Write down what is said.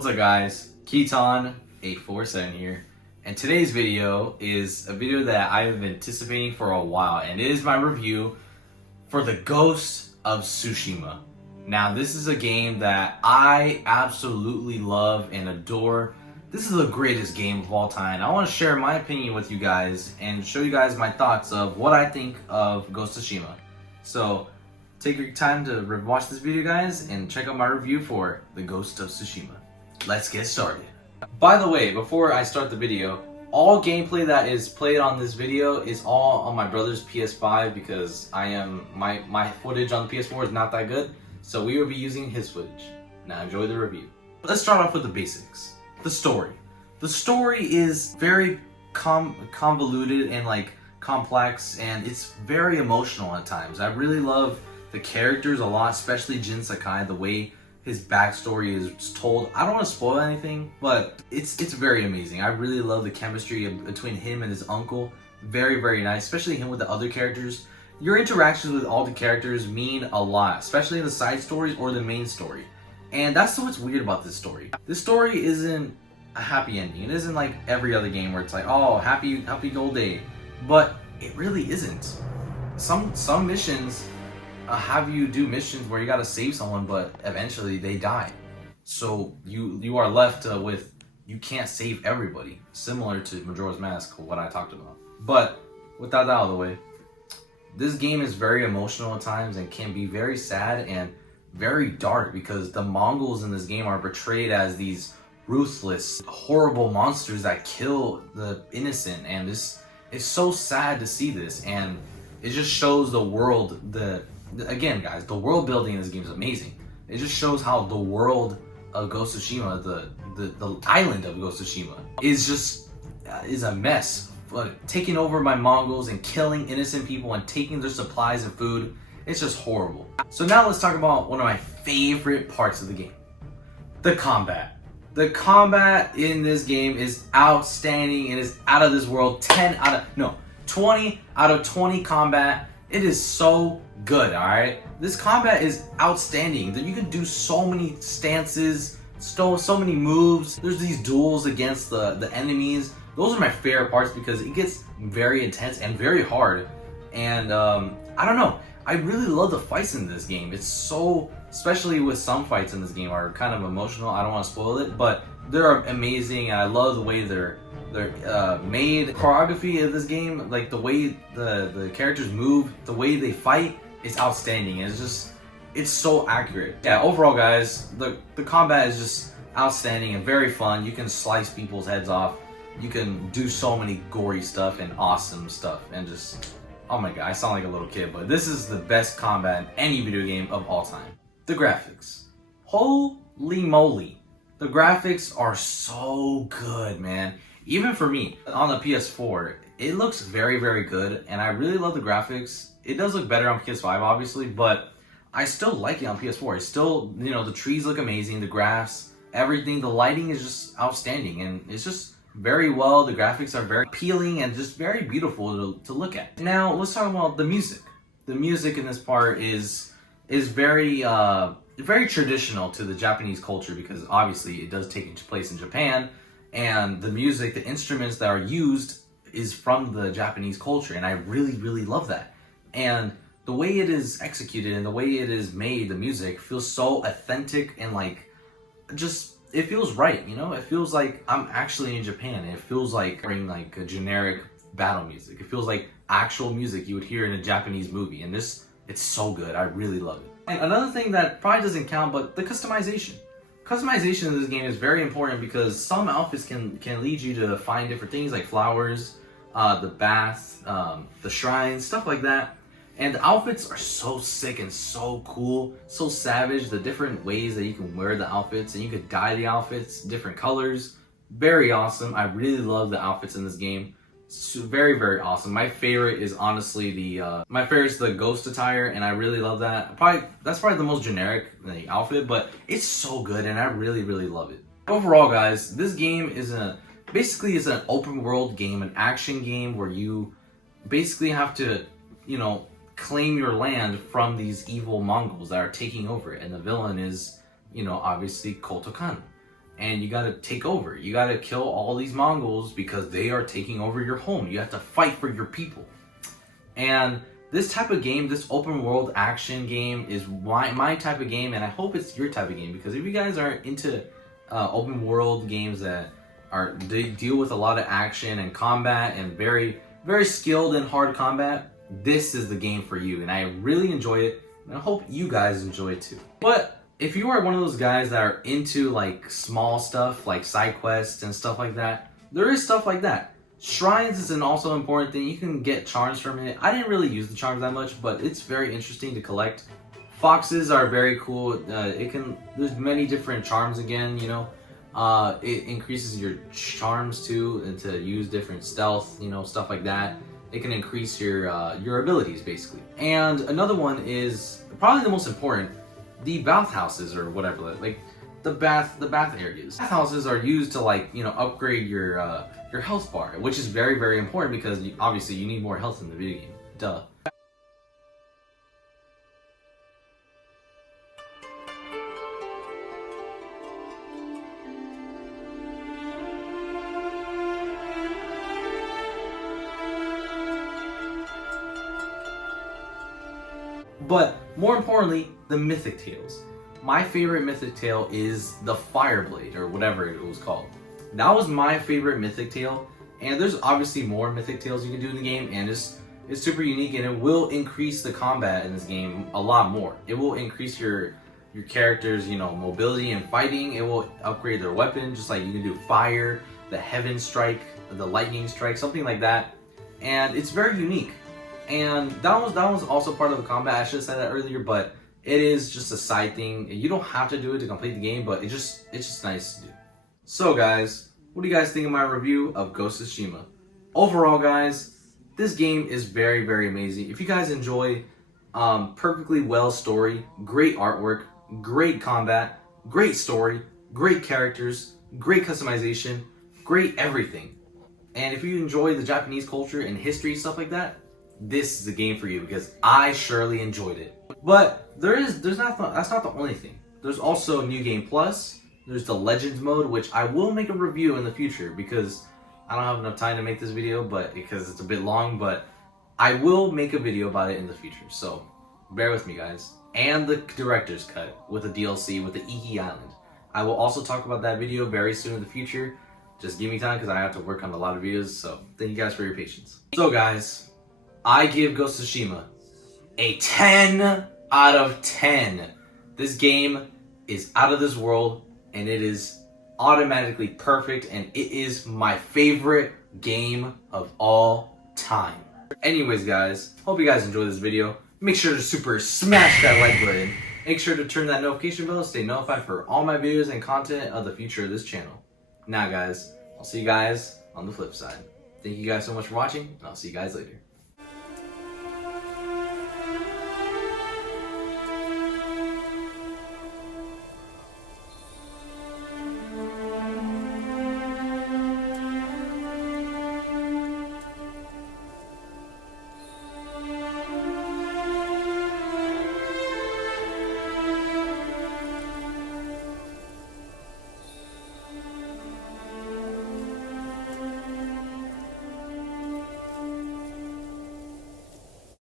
What's up guys, Keaton847 here, and today's video is a video that I've been anticipating for a while, and it is my review for the Ghost of Tsushima. Now this is a game that I absolutely love and adore. This is the greatest game of all time. I want to share my opinion with you guys and show you guys my thoughts of what I think of Ghost of Tsushima. So take your time to watch this video guys and check out my review for the Ghost of Tsushima. Let's get started. By the way, before I start the video, all gameplay that is played on this video is all on my brother's PS5 because my footage on the PS4 is not that good, so we will be using his footage. Now enjoy the review. Let's start off with the basics. The story. The story is very convoluted and complex, and it's very emotional at times. I really love the characters a lot, especially Jin Sakai, the way his backstory is told. I don't want to spoil anything, but it's very amazing. I really love the chemistry between him and his uncle. Very, very nice, especially him with the other characters. Your interactions with all the characters mean a lot, especially in the side stories or the main story. And that's what's weird about this story. This story isn't a happy ending. It isn't like every other game where it's like, oh, happy gold day. But it really isn't. Some missions have you do missions where you gotta save someone, but eventually they die. So you are left with, you can't save everybody. Similar to Majora's Mask, what I talked about. But with that out of the way, this game is very emotional at times and can be very sad and very dark because the Mongols in this game are portrayed as these ruthless, horrible monsters that kill the innocent, and this is so sad to see this, and it just shows the world. Again guys, the world building in this game is amazing. It just shows how the world of Ghost of Tsushima, the island of Ghost of Tsushima, is a mess, taken over by Mongols and killing innocent people and taking their supplies and food. It's just horrible. So now let's talk about one of my favorite parts of the game. The combat. The combat in this game is outstanding. It is out of this world. 20 out of 20 combat. It is so good, alright? This combat is outstanding. You can do so many stances, so many moves. There's these duels against the enemies. Those are my favorite parts because it gets very intense and very hard. And I don't know. I really love the fights in this game. It's so, especially with some fights in this game are kind of emotional. I don't want to spoil it, but they're amazing, and I love the way they're made. Choreography of this game, like the way the characters move, the way they fight, is outstanding. It's so accurate. Yeah, overall guys, the combat is just outstanding and very fun. You can slice people's heads off. You can do so many gory stuff and awesome stuff, and just, oh my god, I sound like a little kid, but this is the best combat in any video game of all time. The graphics. Holy moly. The graphics are so good, man. Even for me, on the PS4, it looks very, very good, and I really love the graphics. It does look better on PS5, obviously, but I still like it on PS4. It's still, the trees look amazing, the grass, everything, the lighting is just outstanding, and it's just very well. The graphics are very appealing and just very beautiful to look at. Now, let's talk about the music. The music in this part is very traditional to the Japanese culture because obviously it does take place in Japan. And the music, the instruments that are used is from the Japanese culture, and I really, really love that. And the way it is executed and the way it is made, the music feels so authentic and it feels right, It feels like I'm actually in Japan. It feels like hearing like a generic battle music. It feels like actual music you would hear in a Japanese movie, and it's so good. I really love it. And another thing that probably doesn't count, but the customization. Customization in this game is very important because some outfits can lead you to find different things like flowers, the bath, the shrines, stuff like that. And the outfits are so sick and so cool, so savage. The different ways that you can wear the outfits, and you could dye the outfits, different colors. Very awesome. I really love the outfits in this game. It's very, very awesome. My favorite is honestly the ghost attire, and I really love that. That's probably the most generic outfit, but it's so good, and I really, really love it. Overall, guys, this game is basically an open world game, an action game where you basically have to, claim your land from these evil Mongols that are taking over it, and the villain is, obviously Koto Khan. and you gotta take over. You gotta kill all these Mongols because they are taking over your home. You have to fight for your people. And this type of game, this open world action game, is my type of game, and I hope it's your type of game, because if you guys are into open world games that they deal with a lot of action and combat and very, very skilled and hard combat, this is the game for you. And I really enjoy it, and I hope you guys enjoy it too. But if you are one of those guys that are into like small stuff, like side quests and stuff like that, there is stuff like that. Shrines is an also important thing. You can get charms from it. I didn't really use the charms that much, but it's very interesting to collect. Foxes are very cool. There's many different charms again, you know. It increases your charms too, and to use different stealth, you know, stuff like that. It can increase your abilities basically. And another one is probably the most important, the bathhouses or whatever, like the bath areas. Bathhouses are used to, like, you know, upgrade your health bar, which is very, very important because obviously you need more health in the video game. Duh. But more importantly, the Mythic Tales. My favorite Mythic Tale is the Fireblade, or whatever it was called. That was my favorite Mythic Tale, and there's obviously more Mythic Tales you can do in the game, and it's super unique, and it will increase the combat in this game a lot more. It will increase your characters', you know, mobility and fighting. It will upgrade their weapon, just like you can do fire, the heaven strike, the lightning strike, something like that. And it's very unique. And that was also part of the combat. I should have said that earlier, but it is just a side thing. You don't have to do it to complete the game, but it's just nice to do. So guys, what do you guys think of my review of Ghost of Tsushima? Overall, guys, this game is very, very amazing. If you guys enjoy perfectly well story, great artwork, great combat, great story, great characters, great customization, great everything, and if you enjoy the Japanese culture and history, stuff like that, this is a game for you, because I surely enjoyed it. But that's not the only thing. There's also New Game Plus. There's the Legends mode, which I will make a review in the future, because I don't have enough time to make this video, because it's a bit long, but I will make a video about it in the future. So bear with me, guys. And the director's cut with the DLC with the Iki Island. I will also talk about that video very soon in the future. Just give me time, because I have to work on a lot of videos. So thank you guys for your patience. So guys, I give Ghost of Tsushima a 10 out of 10. This game is out of this world, and it is automatically perfect, and it is my favorite game of all time. Anyways, guys, hope you guys enjoyed this video. Make sure to smash that like button. Make sure to turn that notification bell to stay notified for all my videos and content of the future of this channel. Now, guys, I'll see you guys on the flip side. Thank you guys so much for watching, and I'll see you guys later.